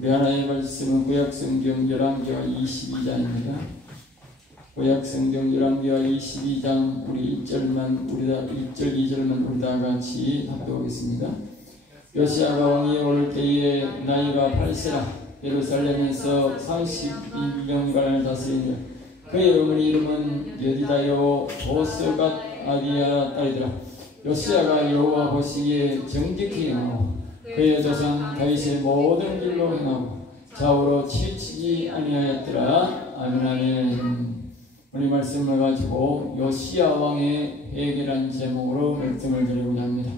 우리 하나님의 말씀은 구약성경 열왕기하 22장입니다. 구약성경 열왕기하 22장 우리 1절 2절만 우리 다 같이 합독하겠습니다. 요시야가 왕이 올 때에 나이가 8세라 예루살렘에서 32년간을 다스리며 그의 어머니 이름은 여디다요 보스갓 아비야 딸이더라. 요시야가 여호와 보시기에 정직히 행하고 그의 조상 다윗의 모든 길로 행하고 좌우로 치우치지 아니하였더라. 아멘. 아멘. 오늘 말씀을 가지고 요시야 왕의 회개란 제목으로 말씀을 드리고자 합니다.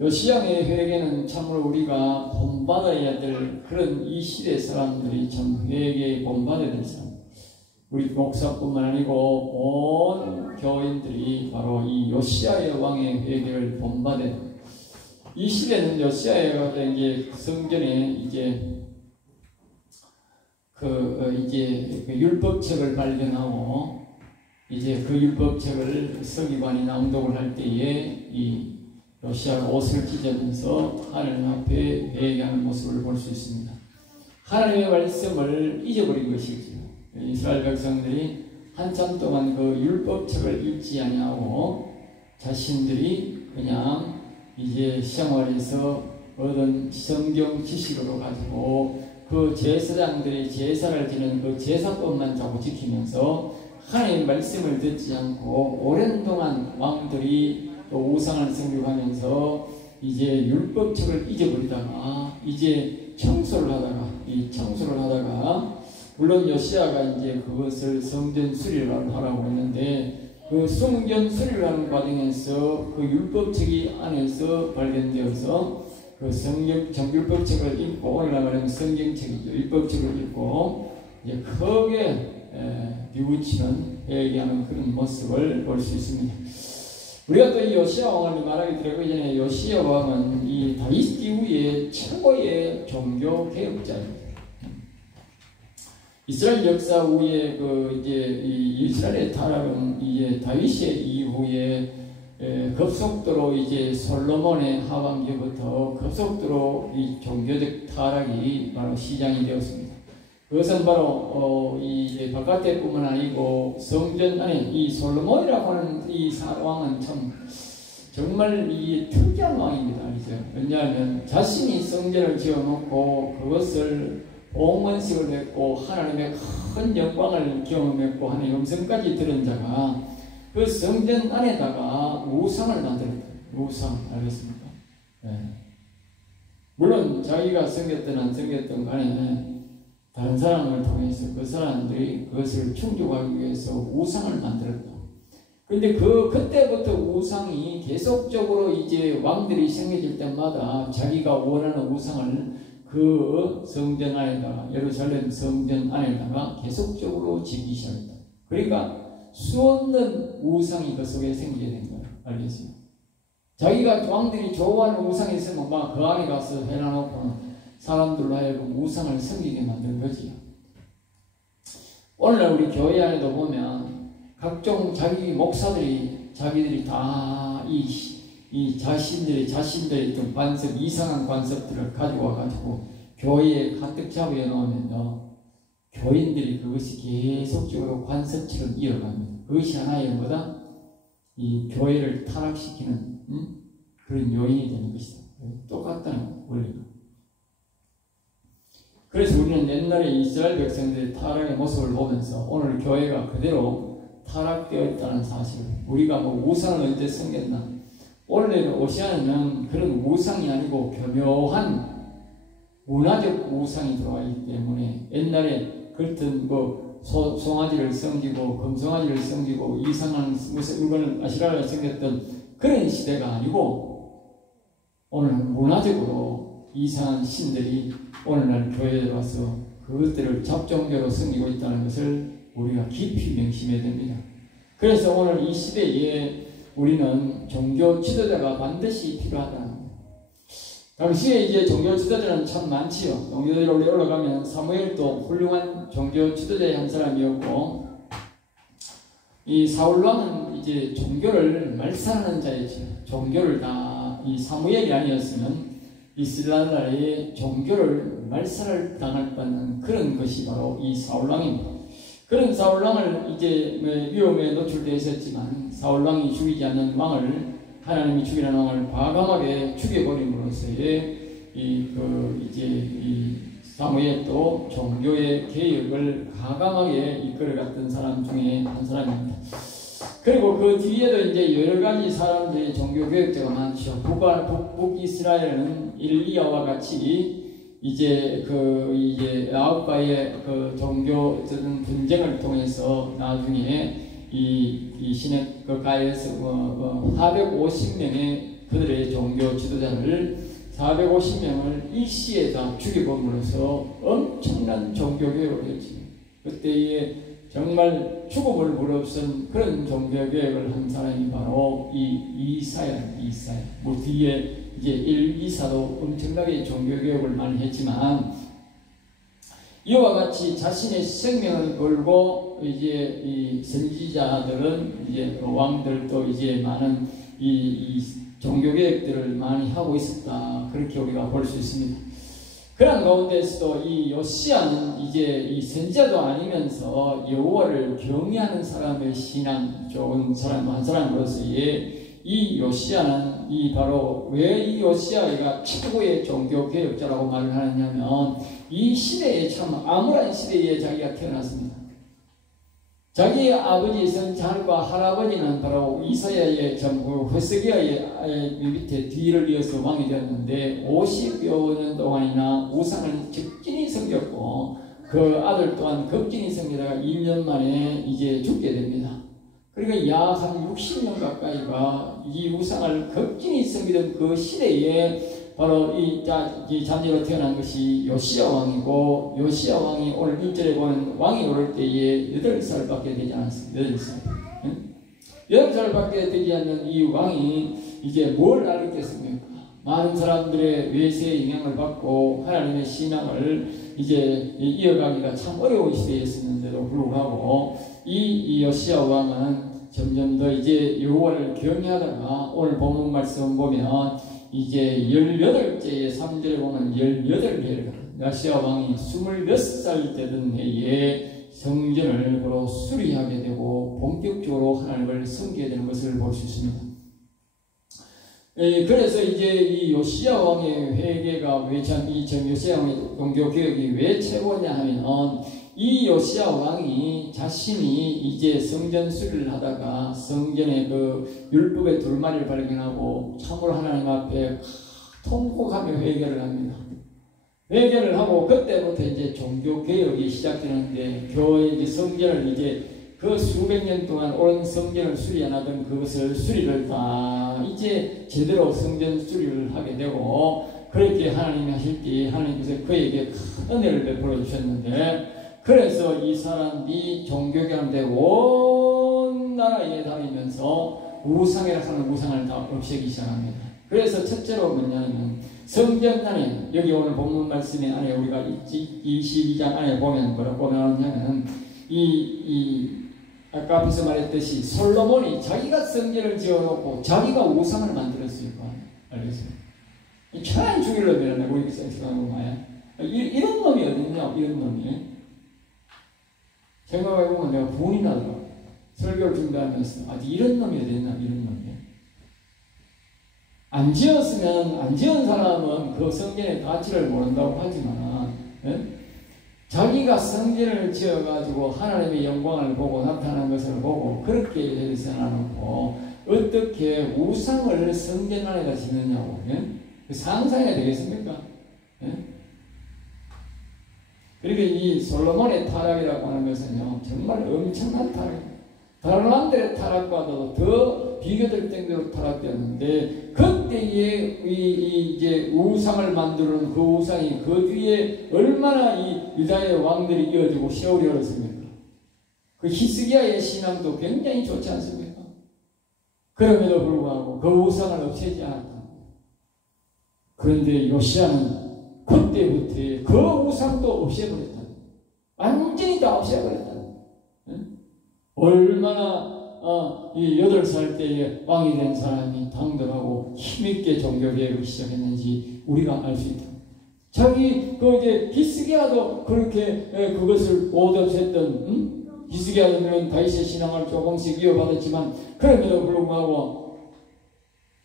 요시야의 회개는 참으로 우리가 본받아야 될 그런 이 시대 사람들이 참 회개에 본받아야 될 사람. 우리 목사뿐만 아니고 온 교인들이 바로 이 요시야의 왕의 회개를 본받아야 됩니다. 이 시대는 요시야가 이제 성전에 이제 그 율법책을 발견하고 이제 그 율법책을 서기관이 낭독을 할 때에 이 요시야가 옷을 찢으면서 하나님 앞에 회개하는 모습을 볼 수 있습니다. 하나님의 말씀을 잊어버린 것이죠. 이스라엘 백성들이 한참 동안 그 율법책을 읽지 아니하고 자신들이 그냥 이제 생활에서 얻은 성경 지식으로 가지고 그 제사장들이 제사를 지는 그 제사법만 자꾸 지키면서 하나님의 말씀을 듣지 않고 오랜 동안 왕들이 또 우상을 섬기면서 이제 율법책을 잊어버리다가 이제 청소를 하다가 물론 요시야가 이제 그것을 성전 수리를 하라고 했는데 그 성전 수리를 하는 과정에서 그 율법책이 안에서 발견되어서 그 율법책을 읽고 오늘날 말하면 성경책이죠. 율법책을 읽고 이제 크게 뉘우치는 회개하는 그런 모습을 볼 수 있습니다. 우리가 또 이 요시야 왕을 말하기 들어가기 전에 요시야 왕은 이 다윗 이후에 최고의 종교 개혁자입니다. 이스라엘 역사 후에 그 이제 이 이스라엘의 타락은 이제 다윗의 이후에 급속도로 이제 솔로몬의 하반기부터 급속도로 이 종교적 타락이 바로 시작이 되었습니다. 그것은 바로 이 바깥에뿐만 아니고 성전 안에 이 솔로몬이라고 하는 이 왕은 참 정말 이 특이한 왕입니다. 왜냐하면 자신이 성전을 지어놓고 그것을 봉헌식을 했고 하나님의 큰 영광을 경험했고 하나님의 음성까지 들은 자가 그 성전 안에다가 우상을 만들었다. 우상 알겠습니까? 네. 물론 자기가 섬겼든 안 섬겼든 간에 다른 사람을 통해서 그 사람들이 그것을 충족하기 위해서 우상을 만들었다. 근데 그때부터 우상이 계속적으로 이제 왕들이 생겨질 때마다 자기가 원하는 우상을 그 성전 안에다가 예루살렘 성전 안에다가 계속적으로 짓기 시작했다. 그러니까 수없는 우상이 그 속에 생기게 된 거예요. 알겠어요? 자기가 왕들이 좋아하는 우상이 있으면 막 그 안에 가서 해놔놓고는 사람들로 하여금 우상을 섬기게 만든 거지요. 오늘날 우리 교회 안에도 보면 각종 자기 목사들이 자기들이 다 이 자신들의 좀 관습, 이상한 관습들을 가지고 와가지고 교회에 가득 잡아 놓으면요, 교인들이 그것이 계속적으로 관습처럼 이어갑니다. 그것이 하나의 뭐다? 이 교회를 타락시키는 그런 요인이 되는 것이다. 똑같다는 원리가. 그래서 우리는 옛날에 이스라엘 백성들의 타락의 모습을 보면서 오늘 교회가 그대로 타락되어 있다는 사실을, 우리가 뭐 우상을 언제 섬겼나? 원래 오시아는 그런 우상이 아니고 교묘한 문화적 우상이 들어와 있기 때문에 옛날에 그렇던 뭐 송아지를 섬기고 금송아지를 섬기고 이상한 무슨 물건을 아시라를 섬겼던 그런 시대가 아니고 오늘 문화적으로 이상한 신들이 오늘날 교회에 들어와서 그것들을 잡종교로 섬기고 있다는 것을 우리가 깊이 명심해야 됩니다. 그래서 오늘 이 시대에 우리는 종교 지도자가 반드시 필요하다는 거예요. 당시에 이제 종교 지도자는 참 많지요. 종교지도자로 올라가면 사무엘도 훌륭한 종교 지도자의 한 사람이었고, 이 사울 왕은 이제 종교를 말살하는 자였죠. 종교를 다 이 사무엘이 아니었으면 이스라엘 나라의 종교를 말살을 당할 뻔한 그런 것이 바로 이 사울왕입니다. 그런 사울왕을 이제 위험에 노출되어 있었지만 사울왕이 죽이지 않는 왕을 하나님이 죽이라는 왕을 과감하게 죽여버림으로써의 이 사무엘도 종교의 개혁을 과감하게 이끌어갔던 사람 중에 한 사람입니다. 그리고 그 뒤에도 이제 여러 가지 사람들의 종교 개혁자가 많죠. 북이스라엘은 일리야와 같이 이제 아합과의 그 종교적인 분쟁을 통해서 나중에 이 시내 가에서 450명의 그들의 종교 지도자를 450명을 일시에 다 죽여봄으로써 엄청난 종교개혁을 했지. 그때에 정말 죽음을 무릅쓴 그런 종교개혁을 한 사람이 바로 이사야. 뭐 뒤에 이제 1, 2사도 엄청나게 종교개혁을 많이 했지만 이와 같이 자신의 생명을 걸고 이제 이 선지자들은 이제 왕들도 이제 많은 이 종교개혁들을 많이 하고 있었다. 그렇게 우리가 볼 수 있습니다. 그런 가운데서도 이 요시야는 이제 이 선지자도 아니면서 여호와를 경외하는 사람의 신앙 좋은 사람 한 사람으로서의 이 요시야는 바로 왜 이 요시야가 최고의 종교 개혁자라고 말을 하느냐면 이 시대에 참 암울한 시대에 자기가 태어났습니다. 자기의 아버지 선지자과 할아버지는 바로 이사야의 전부 헤스기야의 밑에 뒤를 이어서 왕이 되었는데 50여 년 동안이나 우상을 적진히 섬겼고 그 아들 또한 극진히 섬기다가 2년 만에 이제 죽게 됩니다. 그러니까 약 한 60년 가까이가 이 우상을 극진히 섬기던 그 시대에 바로 이 자녀로 태어난 것이 요시야 왕이고 요시야 왕이 오늘 1절에 보면 왕이 오를 때에 8살밖에 되지 않았습니다. 8살. 8살밖에 되지 않는 이 왕이 이제 뭘 알겠습니까? 많은 사람들의 외세의 영향을 받고 하나님의 신앙을 이제 이어가기가 참 어려운 시대였었는데도 불구하고 이 요시야 왕은 점점 더 이제 여호와를 경외하다가 오늘 본문 말씀 보면 이제 18제의 3절에 보면 18개를 요시야 왕이 26살 되던 해에 성전을 바로 수리하게 되고 본격적으로 하나님을 섬기게 되는 것을 볼 수 있습니다. 그래서 이제 이 요시야 왕의 회개가 왜 참 이 요시야 왕의 종교 개혁이 왜 최고냐 하면 이 요시야 왕이 자신이 이제 성전 수리를 하다가 성전의 그 율법의 둘마리를 발견하고 참으로 하나님 앞에 통곡하며 회개를 합니다. 회개를 하고 그때부터 이제 종교 개혁이 시작되는데 교회 이제 성전을 이제 그 수백 년 동안 온 성전을 수리 안 하던 그것을 수리를 다 이제 제대로 성전 수리를 하게 되고 그렇게 하나님이 하실 때 하나님께서 그에게 큰 은혜를 베풀어 주셨는데 그래서 이 사람이 종교개혁하는데 온 나라에 다니면서 우상이라 하는 우상을 다 없애기 시작합니다. 그래서 첫째로 뭐냐면 성전 안에 여기 오늘 본문 말씀에 안에 우리가 22장 안에 보면 뭐라고 나오냐면 아까 앞에서 말했듯이 솔로몬이 자기가 성전을 지어놓고 자기가 우상을 만들었어요. 알겠어요? 천한 주기로 내려내고 이렇게 생각하는 거야. 이런 놈이 어딨냐? 이런 놈이. 생각해보면 내가 분이 나더라고. 설교를 준비하면서 이런 놈이 어딨나? 이런 놈이. 안 지었으면 안 지은 사람은 그 성전의 가치를 모른다고 하지만 자기가 성전을 지어가지고 하나님의 영광을 보고 나타나는 것을 보고 그렇게 해서 나놓고 어떻게 우상을 성전 안에다 짓느냐고 상상해야 되겠습니까? 그러니까 이 솔로몬의 타락이라고 하는 것은요 정말 엄청난 타락입니다. 다른 왕들의 타락과도 더 비교될 정도로 타락되었는데 그때에 이제 우상을 만드는 그 우상이 그 뒤에 얼마나 이 유다의 왕들이 이어지고 세월이 흘렀습니까? 그 히스기야의 신앙도 굉장히 좋지 않습니까? 그럼에도 불구하고 그 우상을 없애지 않았다. 그런데 요시야는 그때부터 그 우상도 없애버렸다. 완전히 다 없애버렸다. 얼마나 이 8살 때에 왕이 된 사람이 당돌하고 힘있게 종교개혁을 시작했는지 우리가 알 수 있다. 자기 이제 히스기야도 그렇게 그것을 오덕했던 히스기야는 다윗의 신앙을 조금씩 이어받았지만 그럼에도 불구하고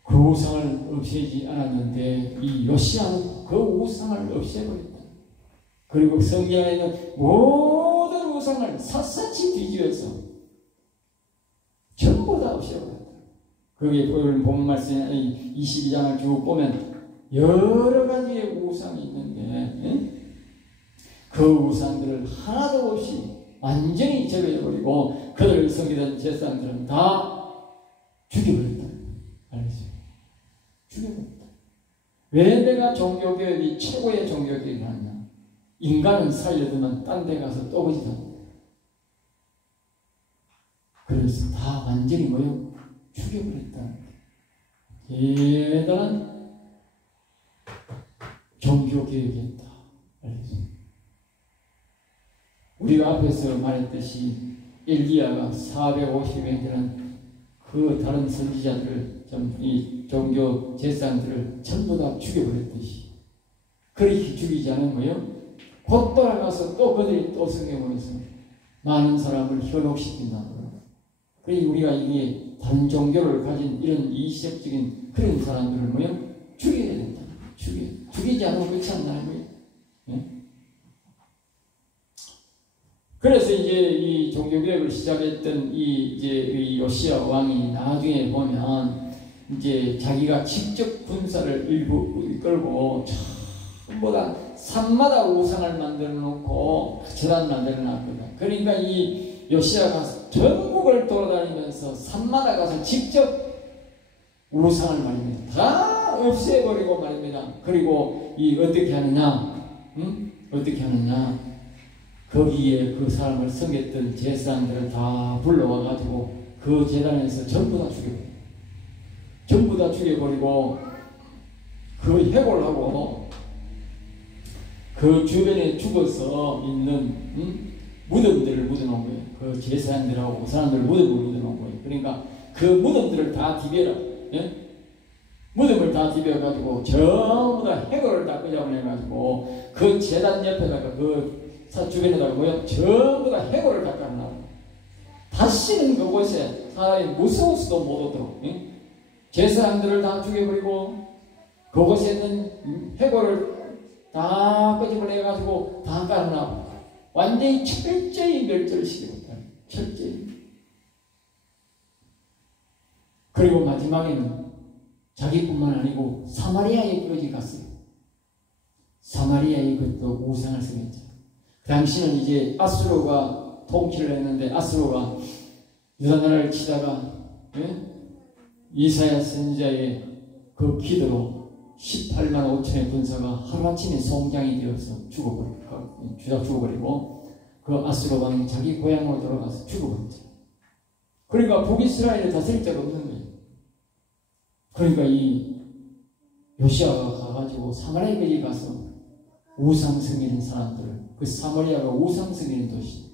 그 우상을 없애지 않았는데 이 요시야는 그 우상을 없애버렸다. 그리고 성경에 있는 모든 우상을 샅샅이 뒤집어서 전부 다 없애버렸다. 거기에 오늘 본 말씀 22장을 쭉 보면 여러 가지의 우상이 있는데 그 우상들을 하나도 없이 완전히 제거해버리고 그들을 섬기던 제사장들은 다 죽여버렸다. 알겠어요? 죽여버렸다. 왜 내가 종교개혁이 최고의 종교개혁이 하냐? 인간은 살려두면 딴 데 가서 또 거짓한다. 그래서 다 완전히 죽여버렸다. 대단한 종교개혁이었다. 알겠습니다. 우리가 앞에서 말했듯이 엘리야가 450명 되는 그 다른 선지자들을 이 종교 제사장들을 전부 다 죽여버렸듯이 그렇게 죽이지 않으면 곧 돌아가서 또 그들이 또 성경으로서 많은 사람을 현혹시킨다. 그러니 우리가 이게 다른 종교를 가진 이런 이색적인 그런 사람들을 죽여야 된다. 죽이지 않으면 그렇지 않나요? 네? 그래서 이제 이 종교개혁을 시작했던 이 요시야 왕이 나중에 보면 이제 자기가 직접 군사를 이끌고 전부 다 산마다 우상을 만들어 놓고 재단 만들어 놨거든. 그러니까 이 요시야가 전국을 돌아다니면서 산마다 가서 직접 우상을 말입니다. 다 없애버리고 말입니다. 그리고 어떻게 하느냐? 어떻게 하느냐? 거기에 그 사람을 섬겼던 제사장들을 다 불러와가지고 그 제단에서 전부 다 죽여버려요. 전부 다 죽여버리고 그 해골하고 그 주변에 죽어서 있는 무덤들을 묻어놓은 거예요. 그 제사장들하고 그 사람들을 무덤을 묻어놓은 거예요. 그러니까 그 무덤들을 다 디벼라. 예? 무덤을 다 디벼가지고 전부 다 해골을 다 끄집어내가지고 그 제단 옆에다가 그 주변에다가 전부 다 해골을 다 깔아놔요. 다시는 그곳에 사람이 무서워서도 못 오도록 제사장들을 다 죽여버리고 그곳에 있는 해골을 다 끄집어내가지고 다 깔아놔요. 완전히 철저히 멸절을 시키고 철저히. 그리고 마지막에는 자기뿐만 아니고 사마리아에까지 갔어요. 사마리아에 그것도 우상을 섬겼죠. 그 당시는 이제 아수르가 통치를 했는데 아수르가 유다나라를 치다가 이사야 선지자의 그 기도로 18만 5천의 군사가 하루아침에 송장이 되어서 죽어버리고 그 아수르 왕이 자기 고향으로 돌아가서 죽어버렸죠. 그러니까 북이스라엘에 다스릴 자가 없는 거예요. 그러니까 이 요시야가 가가지고 사마리아까지 가서 우상 섬기는 사람들을 그 사마리아가 우상 섬기는 도시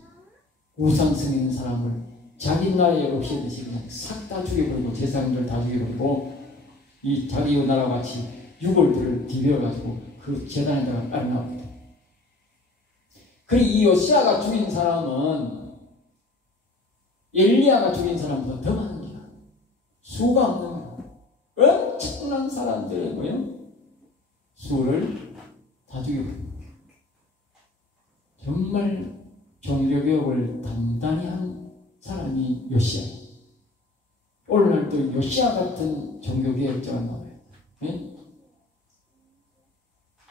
우상 섬기는 사람을 자기 나라에 없애듯이 그냥 싹 다 죽여버리고 제사장들 다 죽여버리고 이 자기 나라와 같이 유골들을 디벼가지고 그 제단에다가 깔아놔버립니다. 그리고 이 요시야가 죽인 사람은 엘리야가 죽인 사람보다 더 많은 거야. 수가 없는 거야. 엄청난 사람들의 수를 다 죽여버립니다. 정말 종교개혁을 단단히 한 사람이 요시야. 오늘날 또 요시야 같은 종교개혁자가 나와요. 네?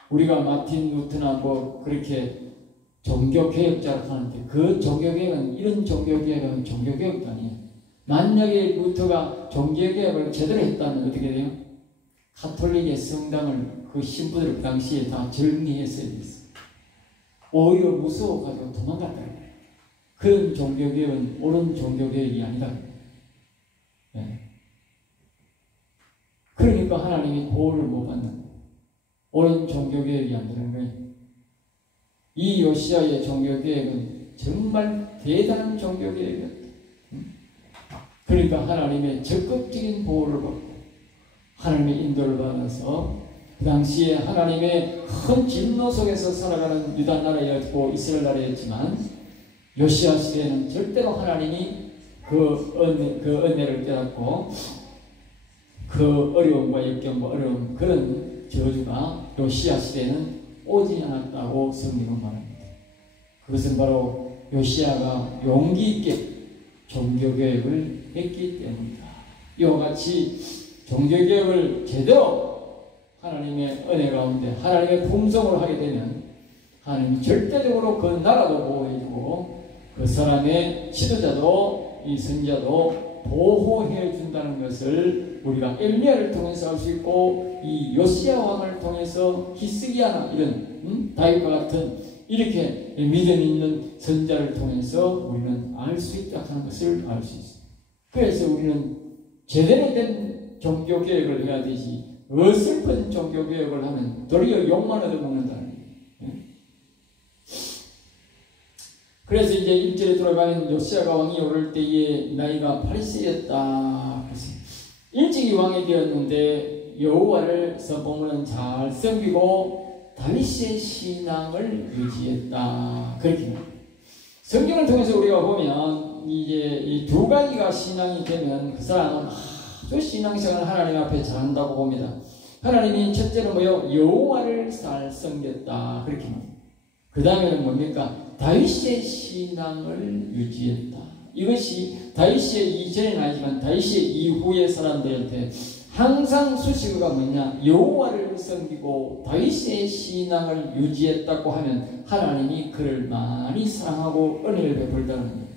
우리가 마틴 루터나 그렇게 종교개혁자라고 하는데 그 종교개혁은 이런 종교개혁은 종교개혁도 아니에요. 만약에 루터가 종교개혁을 제대로 했다면 어떻게 돼요? 가톨릭의 성당을 그 신부들 그 당시에 다 정리했어야 됐어요. 오히려 무서워가지고 도망갔다. 그런 종교개혁은 옳은 종교개혁이 아니다. 네. 그러니까 하나님이 보호를 못 받는 거예요. 옳은 종교개혁이 안 되는 거예요. 이 요시야의 종교개혁은 정말 대단한 종교개혁이었다. 그러니까 하나님의 적극적인 보호를 받고 하나님의 인도를 받아서 그 당시에 하나님의 큰 진노 속에서 살아가는 유다 나라였고 이스라엘 나라였지만 요시야 시대에는 절대로 하나님이 그 은혜를 깨닫고 그 어려움과 역경과 어려움 그런 저주가 요시야 시대에는 오지 않았다고 성경은 말합니다. 그것은 바로 요시야가 용기 있게 종교개혁을 했기 때문이다. 이와 같이 종교개혁을 제대로 하나님의 은혜 가운데 하나님의 품성으로 하게 되면 하나님이 절대적으로 그 나라도 보호해주고 그 사람의 지도자도 이 선자도 보호해 준다는 것을 우리가 엘리야를 통해서 알 수 있고 이 요시야 왕을 통해서 히스기야나 이런 다윗과 같은 이렇게 믿음 있는 선자를 통해서 우리는 알 수 있다 하는 것을 알 수 있습니다. 그래서 우리는 제대로 된 종교개혁을 해야 되지 어설픈 종교개혁을 하면 도리어 욕만 얻어먹는다는 거예요. 그래서 이제 1절에 들어가면 요시야가 왕이 오를 때에 나이가 80세였다. 일찍이 왕이 되었는데 여호와를 선봉은 잘 섬기고 다윗의 신앙을 유지했다. 그렇게 성경을 통해서 우리가 보면 이제 이 두 가지가 신앙이 되면 그 사람은 아주 신앙생활을 하나님 앞에 잘한다고 봅니다. 하나님이 첫째는 뭐요? 여호와를 잘 섬겼다. 그렇게 말합니다. 그 다음에는 뭡니까? 다윗의 신앙을 유지했다. 이것이 다윗의 이전에는 아니지만 다윗의 이후의 사람들한테 항상 수식어가 뭐냐? 여호와를 섬기고 다윗의 신앙을 유지했다고 하면 하나님이 그를 많이 사랑하고 은혜를 베풀다는 거예요.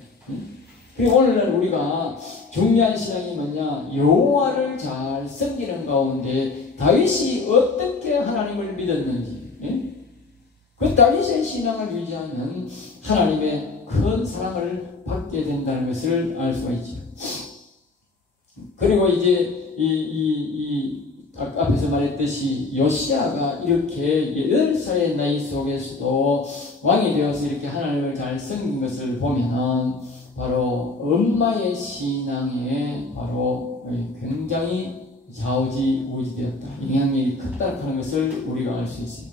그리고 오늘날 우리가 중요한 신앙이 뭐냐? 여호와를 잘 섬기는 가운데 다윗이 어떻게 하나님을 믿었는지, 그 다윗의 신앙을 유지하면 하나님의 큰 사랑을 받게 된다는 것을 알 수가 있죠. 그리고 이제 앞에서 말했듯이 요시야가 이렇게 8살의 나이 속에서도 왕이 되어서 이렇게 하나님을 잘 섬긴 것을 보면 바로 엄마의 신앙에 바로 굉장히 좌우지우지되었다. 영향력이 컸다는 것을 우리가 알 수 있어요.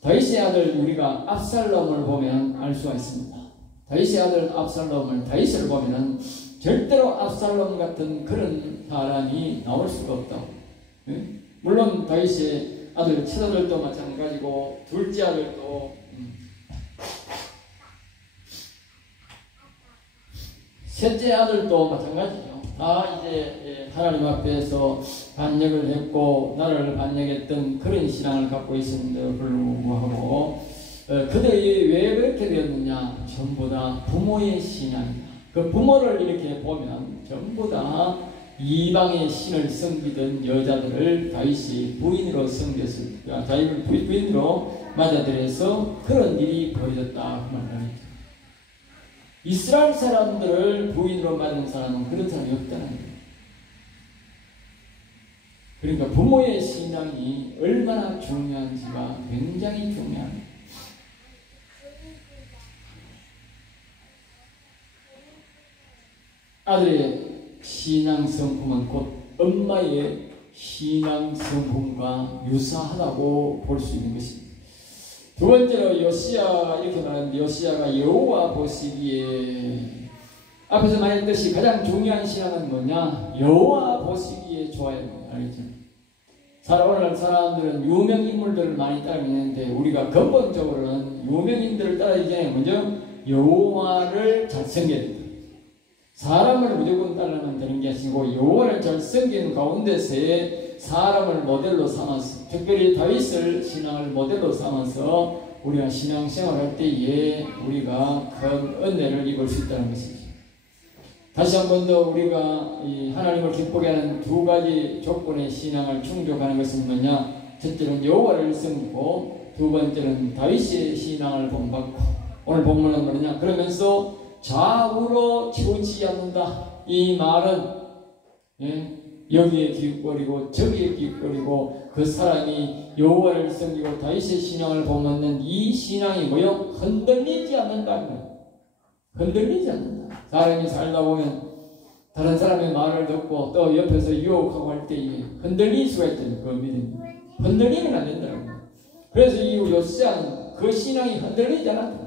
다윗의 아들 우리가 압살롬을 보면 알 수가 있습니다. 다윗의 아들 다윗을 보면 절대로 압살롬 같은 그런 사람이 나올 수가 없다고. 물론 다윗의 아들 첫아들도 마찬가지고 둘째 아들도 셋째 아들도 마찬가지죠. 다 이제 하나님 앞에서 반역을 했고 나라를 반역했던 그런 신앙을 갖고 있었는데도 불구하고 그들이 왜 그렇게 되었느냐? 전부 다 부모의 신앙이다. 그 부모를 이렇게 보면 전부 다 이방의 신을 섬기던 여자들을 다윗이 부인으로 섬겼을 때, 다윗을 부인으로 맞아들여서 그런 일이 벌어졌다. 그 말입니다. 이스라엘 사람들을 부인으로 맞은 사람은 그런 사람이 없다는 거예요. 그러니까 부모의 신앙이 얼마나 중요한지가 굉장히 중요합니다. 아들의 신앙 성품은 곧 엄마의 신앙 성품과 유사하다고 볼 수 있는 것입니다. 두 번째로 요시야 이렇게 말하는데 요시야가 여호와 보시기에 앞에서 말했듯이 가장 중요한 신앙은 뭐냐? 여호와 보시기에 좋아야 됩니다. 알겠죠? 오늘날 사람들은 유명 인물들을 많이 따르는데 우리가 근본적으로는 유명인들을 따르기 전에 먼저 여호와를 잘 섬겨야 됩니다. 사람을 무조건 따르면 되는 게 아니고 여호와를 잘 섬기는 가운데서의 사람을 모델로 삼아서 특별히 다윗을 신앙을 모델로 삼아서 우리가 신앙생활할 때에 우리가 큰 은혜를 입을 수 있다는 것이죠. 다시 한 번 더 우리가 이 하나님을 기쁘게 하는 두 가지 조건의 신앙을 충족하는 것은 뭐냐? 첫째는 여호와를 섬기고 두 번째는 다윗의 신앙을 본받고 오늘 본문은 뭐냐? 그러면서 좌우로 치우치지 않는다. 이 말은 여기에 기웃거리고 저기에 기웃거리고 그 사람이 여호와를 섬기고 다윗의 신앙을 본받는 이 신앙이 뭐요? 흔들리지 않는다는 거예요. 흔들리지 않는다. 사람이 살다 보면 다른 사람의 말을 듣고 또 옆에서 유혹하고 할 때에 흔들릴 수가 있잖아요. 그 믿음이. 흔들리면 안 된다는 거예요. 그래서 이 요시아는 그 신앙이 흔들리지 않았다.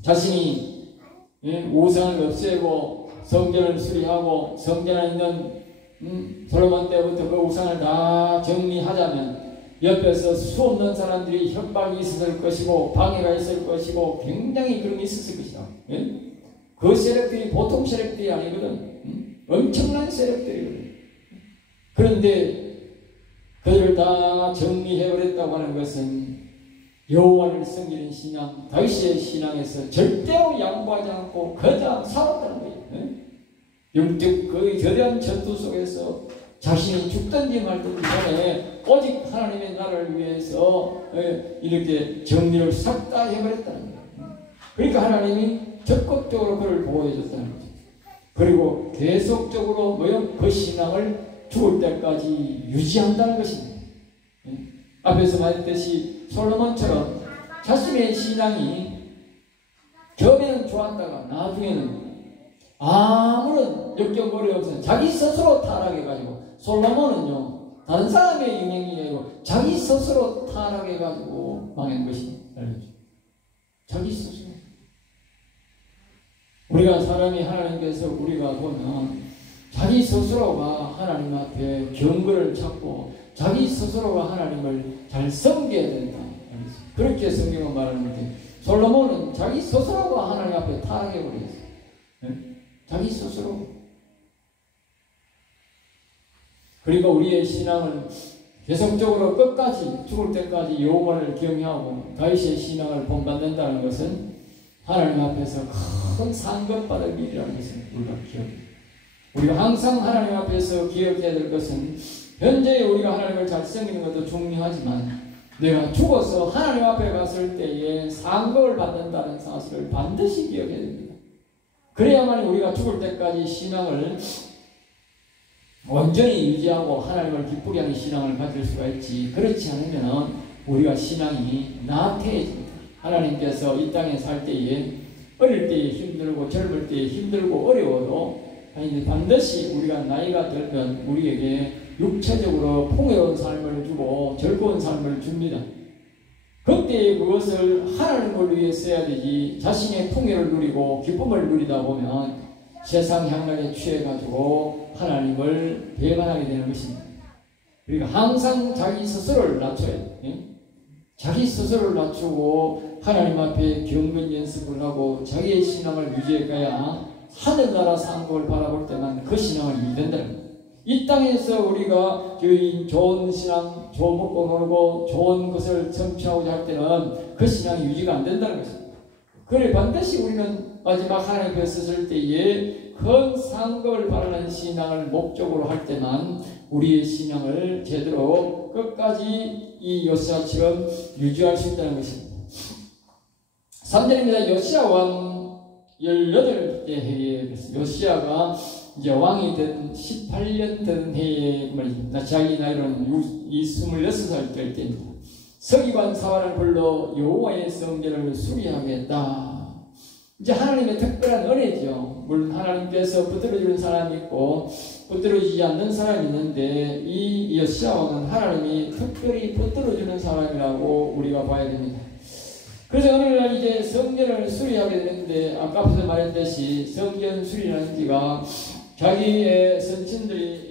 자신이 우상을 없애고 성전을 수리하고 성전 안에 있는 솔로몬 때부터 그 우상을 다 정리하자면 옆에서 수없는 사람들이 협박이 있었을 것이고 방해가 있을 것이고 굉장히 그런 게 있었을 것이다. 그 세력들이 보통 세력들이 아니거든. 엄청난 세력들이거든. 그런데 그들을 다 정리해버렸다고 하는 것은 여호와를 섬기는 신앙, 다윗의 신앙에서 절대로 양보하지 않고 거저 살았다는 거예요. 영적 그 거대한 전투 속에서 자신이 죽든지 말든지 간에 오직 하나님의 나라를 위해서 이렇게 정리를 싹 다 해버렸다는 거예요. 그러니까 하나님이 적극적으로 그를 보호해 줬다는 거죠. 그리고 계속적으로 그 신앙을 죽을 때까지 유지한다는 것입니다. 앞에서 말했듯이 솔로몬처럼 자신의 신앙이 처음에는 좋았다가 나중에는 아무런 역경거리 없어서 자기 스스로 타락해가지고, 솔로몬은요 다른 사람의 영향이 아니고 자기 스스로 타락해가지고 망한 것입니다. 자기 스스로. 우리가 사람이 하나님께서 우리가 보면 자기 스스로가 하나님 앞에 경거를 찾고 자기 스스로가 하나님을 잘 섬겨야 된다. 그렇게 성경은 말하는데 솔로몬은 자기 스스로가 하나님 앞에 타락해버렸어요. 자기 스스로. 그리고 우리의 신앙을 계속적으로 끝까지 죽을 때까지 여호와를 경외하고 다윗의 신앙을 본받는다는 것은 하나님 앞에서 큰 상급 받을 일이라는 것을 우리가 기억해요. 우리가 항상 하나님 앞에서 기억해야 될 것은 현재 우리가 하나님을 잘 섬기는 것도 중요하지만 내가 죽어서 하나님 앞에 갔을 때에 상급을 받는다는 사실을 반드시 기억해야 됩니다. 그래야만 우리가 죽을 때까지 신앙을 온전히 유지하고 하나님을 기쁘게 하는 신앙을 가질 수가 있지, 그렇지 않으면 우리가 신앙이 나태해집니다. 하나님께서 이 땅에 살 때에 어릴 때에 힘들고 젊을 때에 힘들고 어려워도 반드시 우리가 나이가 들면 우리에게 육체적으로 풍요로운 삶을 주고 즐거운 삶을 줍니다. 그때 그것을 하나님을 위해 써야 되지, 자신의 풍요를 누리고 기쁨을 누리다 보면 세상 향락에 취해가지고 하나님을 배반하게 되는 것입니다. 그러니까 항상 자기 스스로를 낮춰야 돼요. 자기 스스로를 낮추고 하나님 앞에 경건 연습을 하고 자기의 신앙을 유지해가야 하늘나라 상급을 바라볼 때만 그 신앙을 유지된다는 거예요. 이 땅에서 우리가 좋은 신앙, 좋은 먹고 놀고 좋은 것을 성취하고자 할 때는 그 신앙이 유지가 안 된다는 것입니다. 그래 반드시 우리는 마지막 하나님 앞에 섰을 때에 큰 상급을 바라는 신앙을 목적으로 할 때만 우리의 신앙을 제대로 끝까지 이 요시아처럼 유지할 수 있다는 것입니다. 3절입니다. 요시아 왕 18대 해에 요시아가 이제 왕이 된 18년 된 해에 말입니다. 자기 나이로는 26살 될 때입니다. 서기관 사환을 불러 여호와의 성전을 수리하겠다. 이제 하나님의 특별한 은혜죠. 물론 하나님께서 붙들어주는 사람이 있고 붙들어주지 않는 사람이 있는데 이 요시아 왕은 하나님이 특별히 붙들어주는 사람이라고 우리가 봐야 됩니다. 그래서 어느 날 이제 성전을 수리하게 되는데 아까 앞에서 말했듯이 성전 수리라는 지가 자기의 선친들이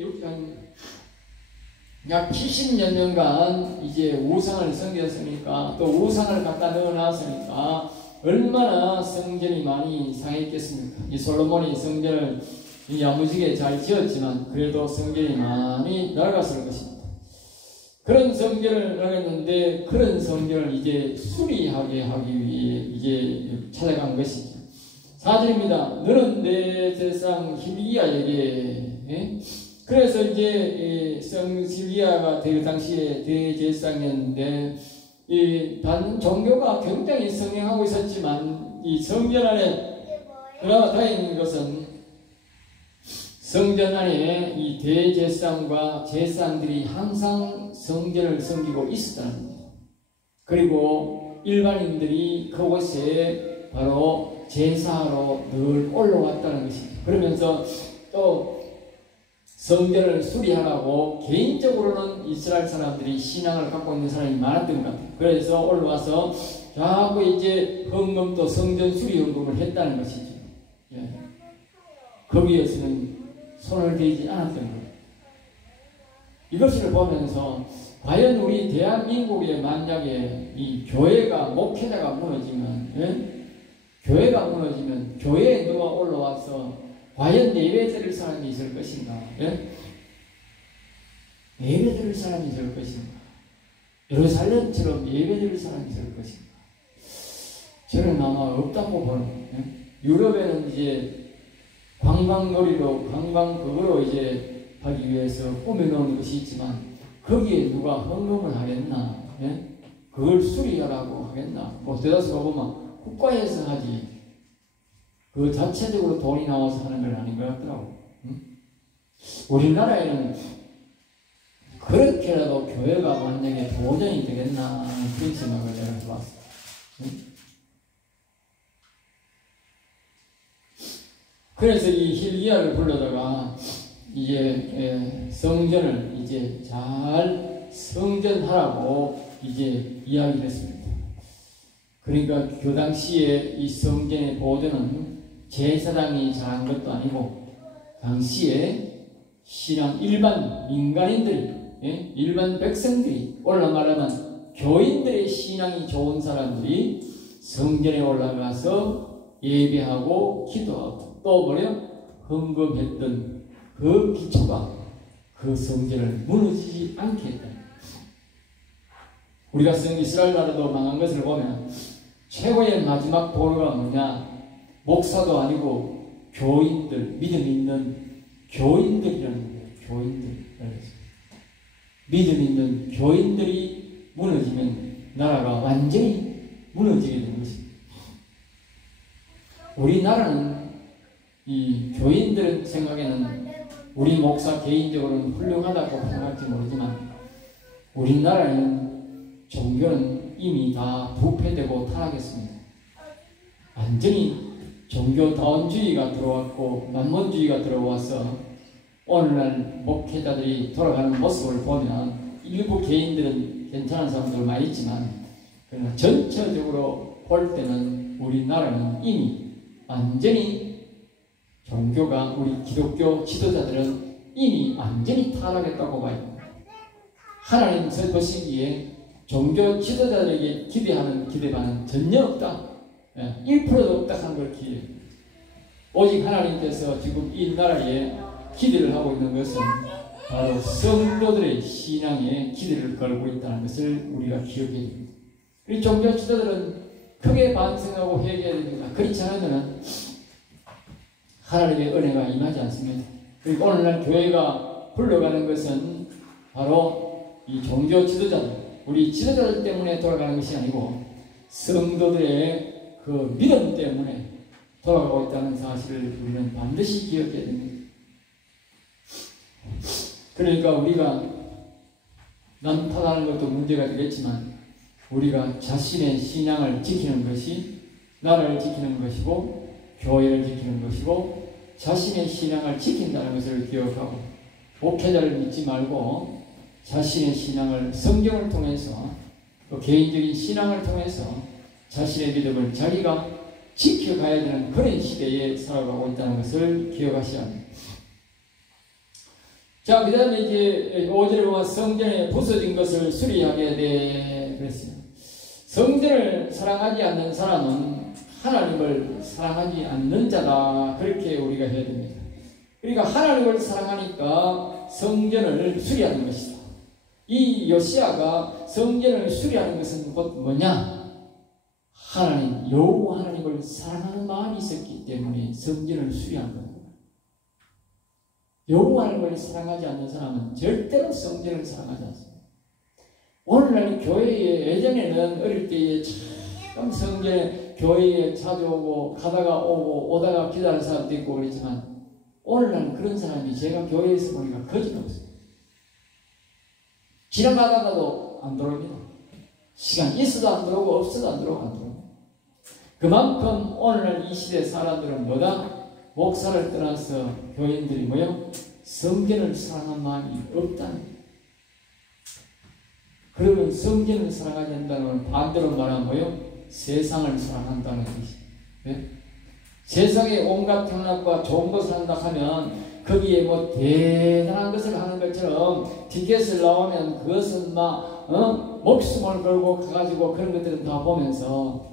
약 70여 년간 이제 우상을 섬겼으니까 또 우상을 갖다 넣어놨으니까 얼마나 성전이 많이 상했겠습니까? 이 솔로몬이 성전을 야무지게 잘 지었지만 그래도 성전이 많이 낡았을 것입니다. 그런 성전을 낡았는데 그런 성전을 이제 수리하게 하기 위해 이제 찾아간 것이죠. 4절입니다. 너는 내 제상 히리야에게 그래서 이제 히리야가 그 당시에 대제사장이었는데 이 다른 종교가 굉장히 성행하고 있었지만 이 성전 안에 그나마 다행인 것은 성전 안에 이 대제사장과 제사장들이 항상 성전을 섬기고 있었다는 겁니다. 그리고 일반인들이 그곳에 바로 제사로 늘 올라왔다는 것이죠. 그러면서 또 성전을 수리하라고 개인적으로는 이스라엘 사람들이 신앙을 갖고 있는 사람이 많았던 것 같아요. 그래서 올라와서 자꾸 이제 헌금도 성전 수리 헌금을 했다는 것이죠. 예. 거기에서는 손을 대지 않았던 거예요. 이것을 보면서 과연 우리 대한민국에 만약에 이 교회가 목회자가 무너지면, 예? 교회가 무너지면 교회에 누가 올라와서 과연 예배 드릴 사람이 있을 것인가? 예? 예배 드릴 사람이 있을 것인가? 예루살렘처럼 예배 드릴 사람이 있을 것인가? 저는 아마 없다고 보는 거예요. 예? 유럽에는 이제 관광거리로, 관광극으로 이제 하기 위해서 꾸며놓은 것이 있지만 거기에 누가 헌금을 하겠나? 예? 그걸 수리하라고 하겠나? 뭐 대다수가 보면 국가에서 하지 그 자체적으로 돈이 나와서 하는 건 아닌 것 같더라고. 응? 우리나라에는 그렇게라도 교회가 만약에 보전이 되겠나 그런 생각을 내가 해봤어. 응? 그래서 이 hilki야를 불러다가 이제 성전을 이제 잘 성전하라고 이제 이야기를 했습니다. 그러니까 그 당시에 이 성전의 보존은 제사장이 잘한 것도 아니고 당시에 신앙 일반 민간인들이, 예? 일반 백성들이 올라가려면 교인들의 신앙이 좋은 사람들이 성전에 올라가서 예배하고 기도하고 또 뭐래요? 헌금했던 그 기초가 그 성전을 무너지지 않게 했다. 우리가 이스라엘 나라도 망한 것을 보면 최고의 마지막 도로가 뭐냐? 목사도 아니고 교인들, 믿음 있는 교인들이라는 거예요. 교인들. 믿음 있는 교인들이 무너지면 나라가 완전히 무너지게 되는 것입니다. 우리나라는 이 교인들 생각에는 우리 목사 개인적으로는 훌륭하다고 생각할지 모르지만 우리나라에는 종교는 이미 다 부패되고 타락했습니다. 완전히 종교다원주의가 들어왔고 만몬주의가 들어와서 오늘날 목회자들이 돌아가는 모습을 보면 일부 개인들은 괜찮은 사람들 많이 있지만 그러나 전체적으로 볼 때는 우리나라는 이미 완전히 종교가 우리 기독교 지도자들은 이미 완전히 타락했다고 봐요. 하나님 보시기에 종교 지도자들에게 기대하는 기대반은 전혀 없다. 1%도 없다 하는 걸 기대해요. 오직 하나님께서 지금 이 나라에 기대를 하고 있는 것은 바로 성도들의 신앙에 기대를 걸고 있다는 것을 우리가 기억해야 됩니다. 우리 종교 지도자들은 크게 반성하고 회개해야 됩니다. 그렇지 않으면 하나님의 은혜가 임하지 않습니다. 그리고 오늘날 교회가 불러가는 것은 바로 이 종교 지도자들, 우리 지도자들 때문에 돌아가는 것이 아니고 성도들의 그 믿음 때문에 돌아가고 있다는 사실을 우리는 반드시 기억해야 됩니다. 그러니까 우리가 난타하는 것도 문제가 되겠지만 우리가 자신의 신앙을 지키는 것이 나라를 지키는 것이고 교회를 지키는 것이고 자신의 신앙을 지킨다는 것을 기억하고 목회자를 믿지 말고 자신의 신앙을 성경을 통해서 또 개인적인 신앙을 통해서 자신의 믿음을 자기가 지켜가야 되는 그런 시대에 살아가고 있다는 것을 기억하셔야 합니다. 자, 그 다음에 이제 5절에 보면 성전에 부서진 것을 수리하게 돼 그랬어요. 성전을 사랑하지 않는 사람은 하나님을 사랑하지 않는 자다. 그렇게 우리가 해야 됩니다. 그러니까 하나님을 사랑하니까 성전을 수리하는 것이다. 이 요시야가 성전을 수리하는 것은 곧 뭐냐? 하나님, 여호와 하나님을 사랑하는 마음이 있었기 때문에 성전을 수리한 거예요. 여호와 하나님을 사랑하지 않는 사람은 절대로 성전을 사랑하지 않습니다. 오늘날 교회에 예전에는 어릴 때에 참 성전에 교회에 자주 오고 가다가 오다가 기다리는 사람도 있고 그랬지만 오늘날 그런 사람이 제가 교회에서 보니까 거진 없어요. 지나가다가도 안 들어옵니다. 시간 있어도 안 들어오고 없어도 안 들어오고 안 들어옵니다. 그만큼 오늘날 이 시대 사람들은 뭐다? 목사를 떠나서 교인들이 뭐요? 성전을 사랑하는 마음이 없다는 거예요. 그러면 성전을 사랑하지 않는다는 반대로 말하면 뭐요? 세상을 사랑한다는 것이죠. 네? 세상에 온갖 향락과 좋은 것을 한다 하면 거기에 뭐 대단한 것을 하는 것처럼 티켓을 나오면 그것은 막 목숨을 걸고 가가지고 그런 것들은 다 보면서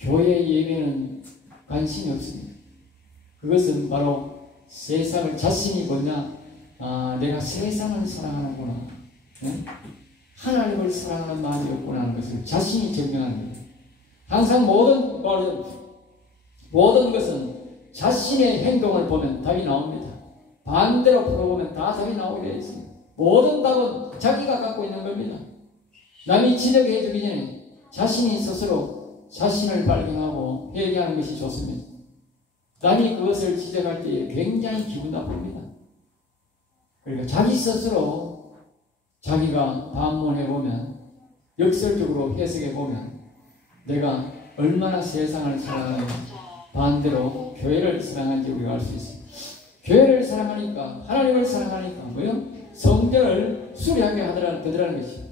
교회 예배는 관심이 없습니다. 그것은 바로 세상을 자신이 뭐냐? 내가 세상을 사랑하는구나. 네? 하나님을 사랑하는 마음이 없구나 하는 것을 자신이 증명하는 거예요. 항상 모든 것은 자신의 행동을 보면 답이 나옵니다. 반대로 풀어보면 다 답이 나오게 되어 있습니다. 모든 답은 자기가 갖고 있는 겁니다. 남이 지적해 주기 전에 자신이 스스로 자신을 발견하고 회개하는 것이 좋습니다. 남이 그것을 지적할 때 굉장히 기분 나쁩니다. 그러니까 자기 스스로 자기가 반문해보면, 역설적으로 해석해보면 내가 얼마나 세상을 사랑하는지, 반대로 교회를 사랑하는지 우리가 알 수 있습니다. 교회를 사랑하니까, 하나님을 사랑하니까 뭐요? 성전을 수리하게 하더라는 것이.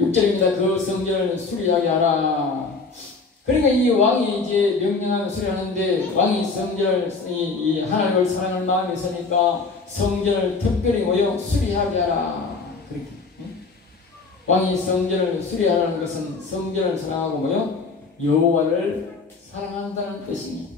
6절입니다. 그 성전을 수리하게 하라. 그러니까 이 왕이 이제 명령하면 수리하는데, 왕이 성전을, 이 하나님을 사랑하는 마음이 있으니까 성전을 특별히 뭐요? 수리하게 하라. 그렇게. 왕이 성전을 수리하라는 것은 성전을 사랑하고 뭐요? 여호와를 사랑한다는 뜻입니다.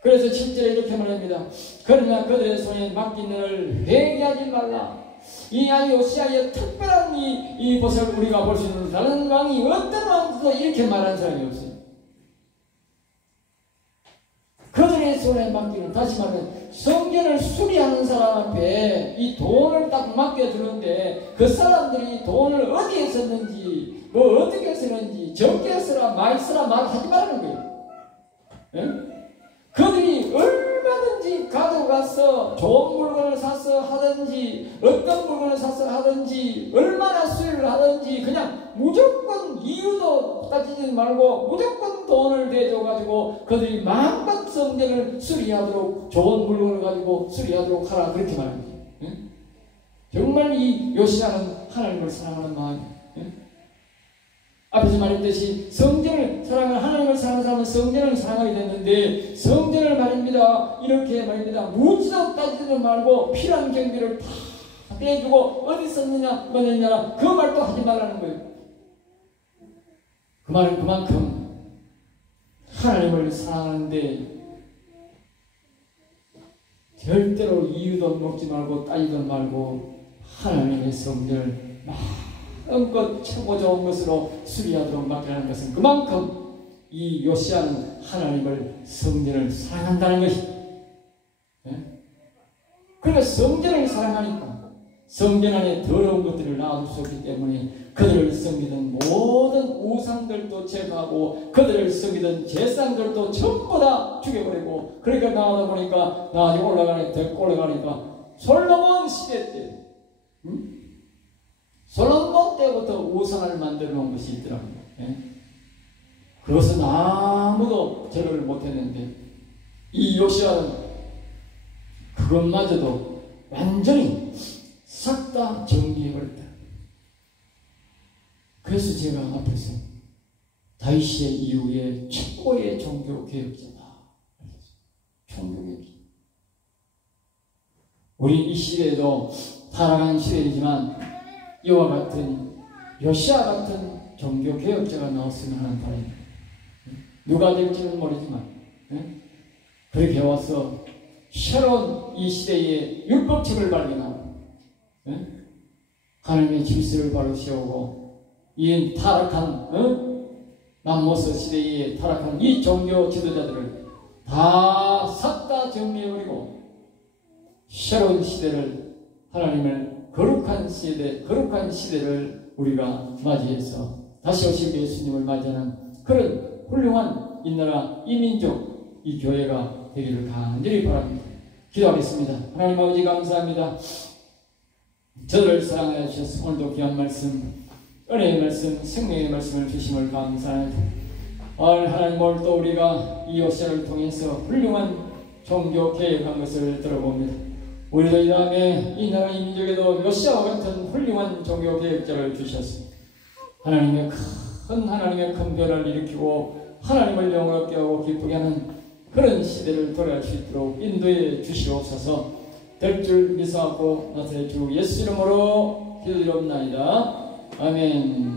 그래서 7절에 이렇게 말합니다. 그러나 그들의 손에 맡긴 일을 회개하지 말라. 이 요시야의 특별한 이 것을 우리가 볼 수 있는 다른 왕이 어떤 왕도 이렇게 말한 사람이 없어요. 그들의 손에 맡기는, 다시 말하면 성전을 수리하는 사람 앞에 이 돈을 딱 맡겨두는데 그 사람들이 돈을 어디에 썼는지, 뭐 어떻게 쓰는지, 적게 쓰라 많이 쓰라 말하지 말라는 거예요. 네? 그들이 얼마든지 가져가서 좋은 물건을 사서 하든지, 어떤 물건을 사서 하든지, 얼마나 수리를 하든지, 그냥 무조건 이유도 따지지 말고 무조건 돈을 대줘가지고 그들이 마음껏 성전을 수리하도록, 좋은 물건을 가지고 수리하도록 하라, 그렇게 말합니다. 정말 이 요시야는 하나님을 사랑하는 마음이에요. 앞에서 말했듯이 성전을 사랑하는, 하나님을 사랑하는 사람은 성전을 사랑하게 됐는데, 성전을 말입니다. 이렇게 말입니다. 무지도 따지지도 말고 필요한 경비를 다 떼주고 어디 썼느냐 뭐느냐 그 말도 하지 말라는 거예요. 그 말은 그만큼 하나님을 사랑하는데 절대로 이유도 먹지 말고 따지도 말고 하나님의 성전을 마음껏 최고 좋은 것으로 수리하도록 맡기라는 것은 그만큼 이 요시야는 하나님을, 성전을 사랑한다는 것이. 그러니까 성전을 사랑하니까 성전 안에 더러운 것들을 놔둘 수 없기 때문에 그들을 섬기던 모든 우상들도 제거하고 그들을 섬기던 제사장들도 전부 다 죽여버리고, 그러니까 나가다 보니까 나중에 올라가니까 솔로몬 시대 때, 솔로몬 때부터 우상을 만들어 놓은 것이 있더라고요. 그것은 아무도 제거를 못했는데 이 요시야는 그것마저도 완전히 싹 다 정리해버렸다. 그래서 제가 앞에서 다윗의 이후에 최고의 종교 개혁자다. 종교 개혁자. 우리 이 시대에도 타락한 시대이지만 이와 같은 요시야 같은 종교 개혁자가 나왔으면 하는 바람입니다. 누가 될지는 모르지만 그렇게 와서 새로운 이 시대의 율법책을 발견하고 하나님의 질서를 바로 세우고 이 타락한 맘모스 시대에 타락한 이 종교 지도자들을 다 싹 다 정리해버리고 새로운 시대를, 하나님을 거룩한 시대를 우리가 맞이해서 다시 오실 예수님을 맞이하는 그런 훌륭한 이 나라, 이 민족, 이 교회가 되기를 간절히 바랍니다. 기도하겠습니다. 하나님 아버지 감사합니다. 저를 사랑하여 주셔서 오늘도 귀한 말씀, 은혜의 말씀, 생명의 말씀을 주심을 감사합니다. 하나님 오늘 또 우리가 이 요시아를 통해서 훌륭한 종교 개혁한 것을 들어봅니다. 우리도 이 다음에 이 나라 이 민족에도 요시아와 같은 훌륭한 종교 개혁자를 주셨습니다. 하나님의 큰 변화를 일으키고 하나님을 영원하게 하고 기쁘게 하는 그런 시대를 돌아갈 수 있도록 인도해 주시옵소서. 될 줄 믿사옵고 나사렛 주 예수 이름으로 기도드리옵나이다. 아멘.